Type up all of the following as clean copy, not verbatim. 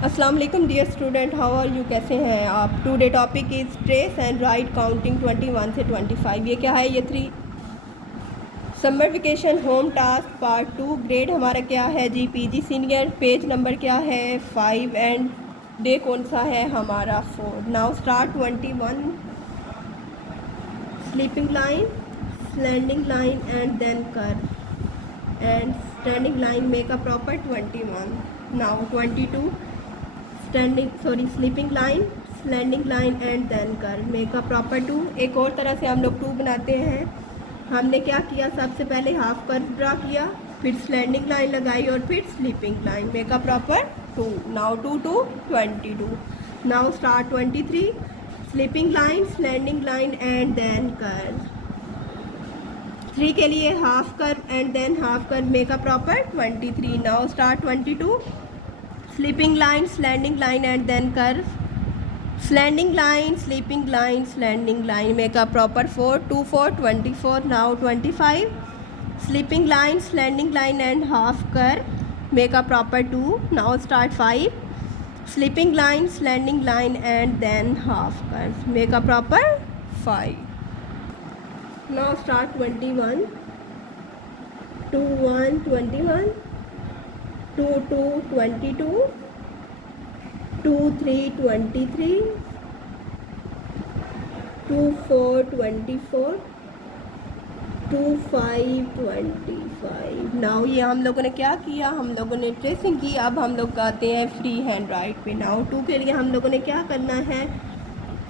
अस्सलाम वालेकुम dear student, how are you, कैसे हैं आप। Today topic is trace and write counting 21 से 25। ये क्या है, ये 3 summer vacation home task part 2। Grade हमारा क्या है जी, पीजी सीनियर। पेज नंबर क्या है 5 एंड डे कौन सा है हमारा 4। Now start 21। Sleeping line, slanting line and then curve and standing line make a proper 21। Now 22। Sleeping line, slanting line and then curve make a proper 2। एक और तरह से हम लोग 2 बनाते हैं। हमने क्या किया, सबसे पहले हाफ कर्व ड्रा किया, फिर स्लैंडिंग लाइन लगाई और फिर sleeping line make a proper 2। Now 2 to 22। Now start 23। Sleeping line, slanting line and then curve. 3 के लिए half curve and then half curve make a proper 23। Now start 22। Sleeping line, slanting line and then curve, slanting line, sleeping line, slanting line make a proper 4 2 4 24। Now 25। Sleeping line, slanting line and half curve make a proper 2। Now start 5। Sleeping line, slanting line and then half curve make a proper 5। Now start 21। 2 1 21, 2 2 22, 2 3 23, 2 4 24, 2 5 25। Now ये हम लोगों ने क्या किया, हम लोगों ने tracing की। अब हम लोग आते हैं फ्री हैंड राइट पे। नाउ 2 के लिए हम लोगों ने क्या करना है,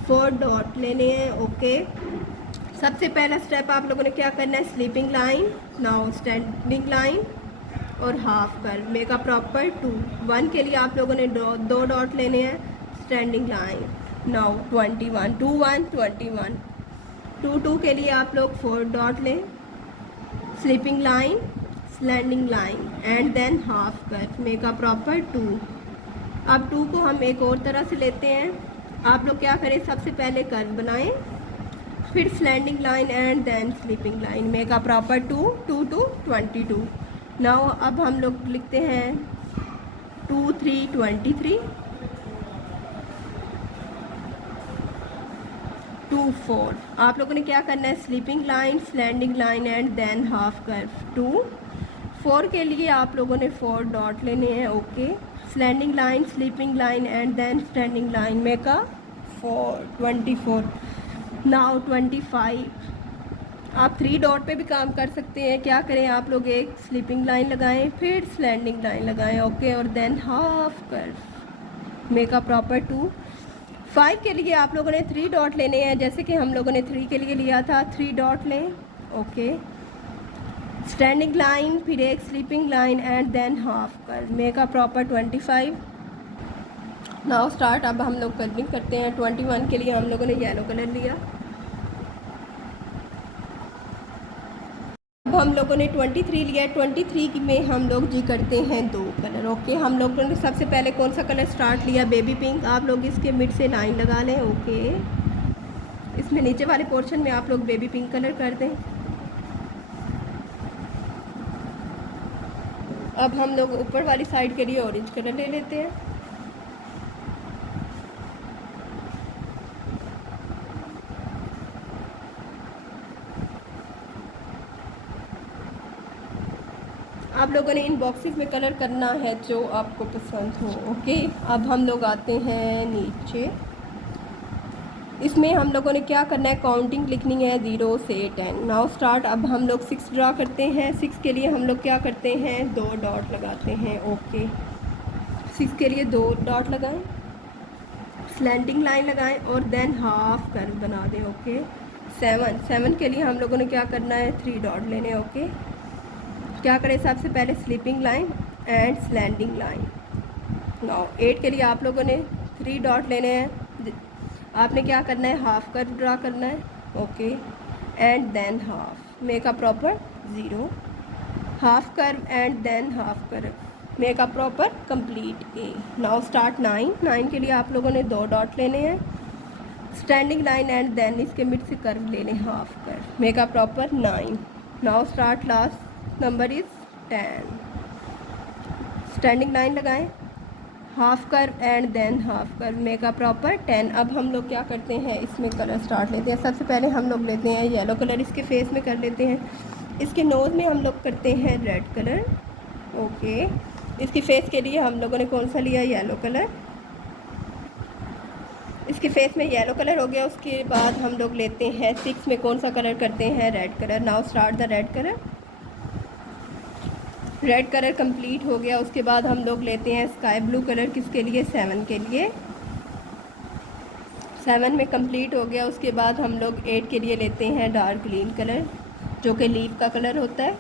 4 डॉट लेने हैं। ओके, सबसे पहला स्टेप आप लोगों ने क्या करना है, sleeping line, now standing line और half curve make a proper 2। 1 के लिए आप लोगों ने 2 डॉट लेने हैं, स्टैंडिंग लाइन। नाउ 21, 2 1 21। 2 2 के लिए आप लोग 4 डॉट लें, sleeping line, slanting line and then half curve make a proper 2। अब 2 को हम एक और तरह से लेते हैं। आप लोग क्या करें, सबसे पहले कर्व बनाएं, फिर slanting line and then sleeping line make a proper 2 2 to 22। Now अब हम लोग लिखते हैं 2 3 23, 2 4। आप लोगों ने क्या करना है, sleeping line, slanting line and then half curve 2। 4 के लिए आप लोगों ने 4 डॉट लेने हैं। Okay, slanting line, sleeping line and then standing line make a 24। Now 25। आप 3 डॉट पे भी काम कर सकते हैं। क्या करें, आप लोग एक स्लीपिंग लाइन लगाएं, फिर स्लैंडिंग लाइन लगाएं। ओके, और then half curve make a proper 2। 5 के लिए आप लोगों ने 3 डॉट लेने हैं, जैसे कि हम लोगों ने 3 के लिए लिया था। 3 डॉट लें। ओके, स्टैंडिंग लाइन, फिर एक sleeping line and then half curve make a proper 25। Now start. अब हम लोग कर्विंग करते हैं। 21 के लिए हम लोगों ने येलो कलर लिया। अब हम लोगों ने 23 लिया। 23 में हम लोग जी करते हैं 2 कलर। ओके, हम लोगों ने सबसे पहले कौन सा कलर स्टार्ट लिया, बेबी पिंक। आप लोग इसके मिड से लाइन लगा लें। ओके, इसमें नीचे वाले पोर्शन में आप लोग बेबी पिंक कलर कर दें। अब हम लोग ऊपर वाली साइड के लिए ऑरेंज कलर ले लेते हैं। आप लोगों ने इन बॉक्सेस में कलर करना है जो आपको पसंद हो। ओके, अब हम लोग आते हैं नीचे। इसमें हम लोगों ने क्या करना है, काउंटिंग लिखनी है 0 से 10। Now start. अब हम लोग 6 ड्रा करते हैं। 6 के लिए हम लोग क्या करते हैं, 2 डॉट लगाते हैं। ओके, 6 के लिए 2 डॉट लगाएं, स्लैंडिंग लाइन लगाएं और देन हाफ कर्व बना दें। ओके, 7 के लिए हम लोगों ने क्या करना है, 3 डॉट लेने। ओके, क्या करें, सबसे पहले sleeping line and slanting line. Now 8 के लिए आप लोगों ने 3 डॉट लेने हैं। आपने क्या करना है, हाफ कर्व ड्रा करना है। Okay, and then half make a proper 0, half curve and then half curve make a proper complete A. Now start 9 के लिए आप लोगों ने 2 डॉट लेने हैं, स्टैंडिंग लाइन एंड देन इसके मिड से कर्व ले लें, half curve make a proper 9। Now start. Last number is 10। Standing line लगाएं, half curve and then half curve make a proper 10। अब हम लोग क्या करते हैं, इसमें कलर स्टार्ट लेते हैं। सबसे पहले हम लोग लेते हैं येलो कलर, इसके फेस में कर लेते हैं। इसके नोज़ में हम लोग करते हैं रेड कलर। ओके, इसकी फेस के लिए हम लोगों ने कौन सा लिया, येलो कलर। इसके फेस में येलो कलर हो गया। उसके बाद हम लोग लेते हैं 6 में कौन सा कलर करते हैं, red colour. Now start the red colour. Red colour complete हो गया। उसके बाद हम लोग लेते हैं स्काई ब्लू कलर, किसके लिए, 7 के लिए। 7 में कंप्लीट हो गया। उसके बाद हम लोग 8 के लिए लेते हैं डार्क ग्रीन कलर, जो कि लीफ का कलर होता है।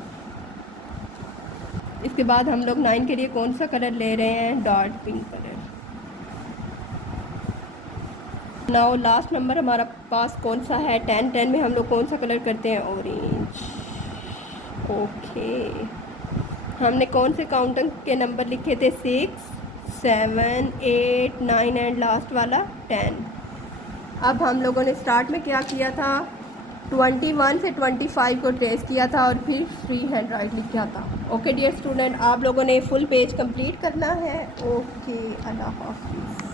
इसके बाद हम लोग 9 के लिए कौन सा कलर ले रहे हैं, dark pink colour. Now last number हमारा पास कौन सा है, 10। 10 में हम लोग कौन सा कलर करते हैं, ऑरेंज। ओके, हमने कौन से काउंटिंग के नंबर लिखे थे, 6, 7, 8, 9 एंड लास्ट वाला 10। अब हम लोगों ने स्टार्ट में क्या किया था, 21 से 25 को ट्रेस किया था और फिर फ्री हैंड राइट लिखा था। ओके डियर स्टूडेंट, आप लोगों ने फुल पेज कंप्लीट करना है। ओके, अल्लाह हाफिज़।